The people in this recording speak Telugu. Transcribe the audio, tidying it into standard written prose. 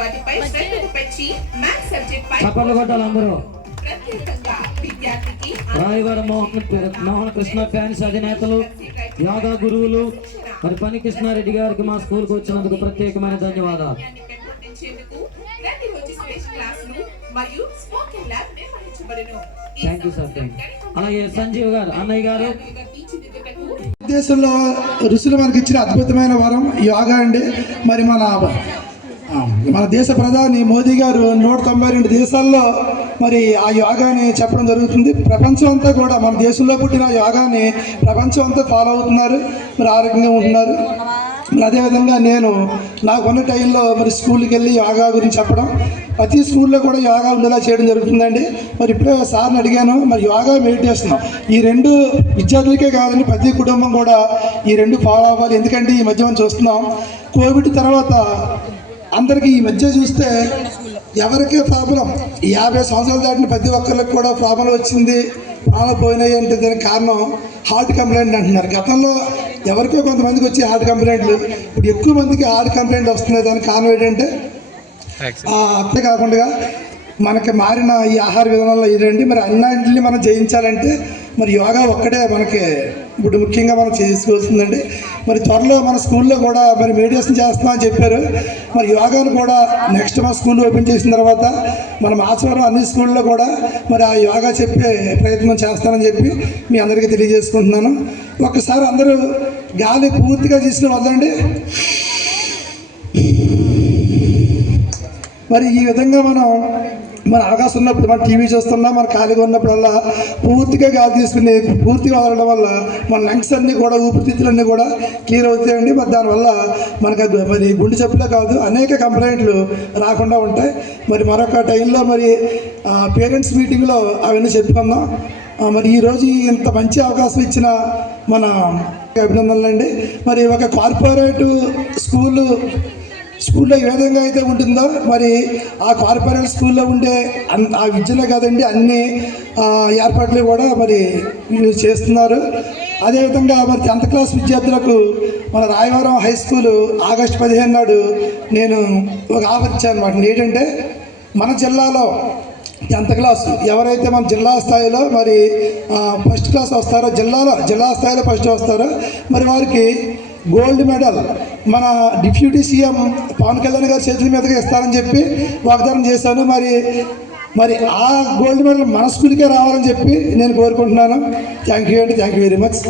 వాటిపై శ్రద్ధ పెంచి మ్యాథ్స్ సబ్జెక్ట్ పై చప్పట్లు కొట్టాలి అందరూ. ప్రత్యేకంగా విద్యార్థికి రాయగడ మోహన్ కృష్ణ ఫ్యాన్స్ అధినేతలు, యోగా గురువులు మరి పని కృష్ణారెడ్డి గారికి మా స్కూల్కి వచ్చినందుకు ప్రత్యేకమైన ధన్యవాదాలు. పెంపొందించేందుకు ప్రతిరోజు స్పేస్ క్లాసులు మరియు స్పోకెన్ ల్యాబ్ నిర్వహించబడును. Thank you sir. అలాగే సంజీవ్ గారు, అన్నయ్య గారు, దేశంలో ఋషులు మనకి ఇచ్చిన అద్భుతమైన వరం యోగా అండి. మరి మన దేశ ప్రధాని మోదీ గారు 192 దేశాల్లో మరి ఆ యోగాని చెప్పడం జరుగుతుంది. ప్రపంచం అంతా కూడా మన దేశంలో పుట్టిన యోగాని ప్రపంచం అంతా ఫాలో అవుతున్నారు, మరి ఆరోగ్యంగా ఉంటున్నారు. మరి అదేవిధంగా నేను నాకున్న టైంలో మరి స్కూల్కి వెళ్ళి యోగా గురించి చెప్పడం, ప్రతి స్కూల్లో కూడా యోగా ఉండేలా చేయడం జరుగుతుందండి. మరి ఇప్పుడే సార్ని అడిగాను, మరి యోగా మెడిటేషన్ ఈ రెండు విద్యార్థులకే కాదండి, ప్రతి కుటుంబం కూడా ఈ రెండు ఫాలో అవ్వాలి. ఎందుకంటే ఈ మధ్య మనం చూస్తున్నాం కోవిడ్ తర్వాత అందరికీ ఈ మధ్య చూస్తే ఎవరికే ప్రాబ్లం, 50 సంవత్సరాలు దాటిన ప్రతి ఒక్కరికి కూడా ప్రాబ్లం వచ్చింది, ప్రాణాలు పోయినాయి అంటే దానికి కారణం హార్ట్ కంప్లైంట్ అంటున్నారు. గతంలో ఎవరికో కొంతమందికి వచ్చి హార్ట్ కంప్లైంట్లు, ఇప్పుడు ఎక్కువ మందికి హార్ట్ కంప్లైంట్ వస్తున్నాయి. దానికి కారణం ఏంటంటే అంతేకాకుండా మనకి మారిన ఈ ఆహార విధానంలో ఇదండి. మరి అన్నింటినీ మనం జయించాలంటే మరి యోగా ఒక్కటే మనకి ఇప్పుడు ముఖ్యంగా మనం చేసుకోవాల్సిందండి. మరి త్వరలో మన స్కూల్లో కూడా మరి మెడిటేషన్ చేస్తామని చెప్పారు. మరి యోగాను కూడా నెక్స్ట్ మన స్కూల్ ఓపెన్ చేసిన తర్వాత మనం ఆచరణ అన్ని స్కూల్లో కూడా మరి ఆ యోగా చెప్పే ప్రయత్నం చేస్తానని చెప్పి మీ అందరికీ తెలియజేసుకుంటున్నాను. ఒక్కసారి అందరూ గాలి పూర్తిగా తీసుకుని వదలండి. మరి ఈ విధంగా మన ఆకాశం ఉన్నప్పుడు మన టీవీ చూస్తున్నా, మన ఖాళీగా ఉన్నప్పుడల్లా పూర్తిగా గాలి తీసుకుని పూర్తిగా వదలడం వల్ల మన లంగ్స్ అన్నీ కూడా ఊపిరితిత్తులన్నీ కూడా క్లియర్ అవుతాయండి. మరి దానివల్ల మనకు మరి గుండె జబ్బులే కాదు అనేక కంప్లైంట్లు రాకుండా ఉంటాయి. మరి మరొక టైంలో మరి పేరెంట్స్ మీటింగ్లో అవన్నీ చెప్పుకుందాం. మరి ఈరోజు ఇంత మంచి అవకాశం ఇచ్చిన మన అభినందనలండి. మరి ఒక కార్పొరేట్ స్కూల్లో ఏ విధంగా అయితే ఉంటుందో మరి ఆ కార్పొరేట్ స్కూల్లో ఉండే ఆ విద్యలో కాదండి అన్ని ఏర్పాట్లు కూడా మరి చేస్తున్నారు. అదేవిధంగా మరి 10th క్లాస్ విద్యార్థులకు మన రాయవరం హై స్కూలు ఆగస్టు 15 నాడు నేను ఒక ఆఫర్ ఇచ్చాను అనమాట. ఏంటంటే మన జిల్లాలో 10th క్లాసు ఎవరైతే మన జిల్లా స్థాయిలో మరి ఫస్ట్ క్లాస్ వస్తారో, జిల్లా స్థాయిలో ఫస్ట్ వస్తారో మరి వారికి గోల్డ్ మెడల్ మన డిప్యూటీ సీఎం పవన్ కళ్యాణ్ గారి చేతుల మీదుగా ఇస్తారని చెప్పి వాగ్దానం చేశాను. మరి ఆ గోల్డ్ మెడల్ మన స్కూల్కే రావాలని చెప్పి నేను కోరుకుంటున్నాను. థ్యాంక్ యూ అండి, థ్యాంక్ యూ వెరీ మచ్.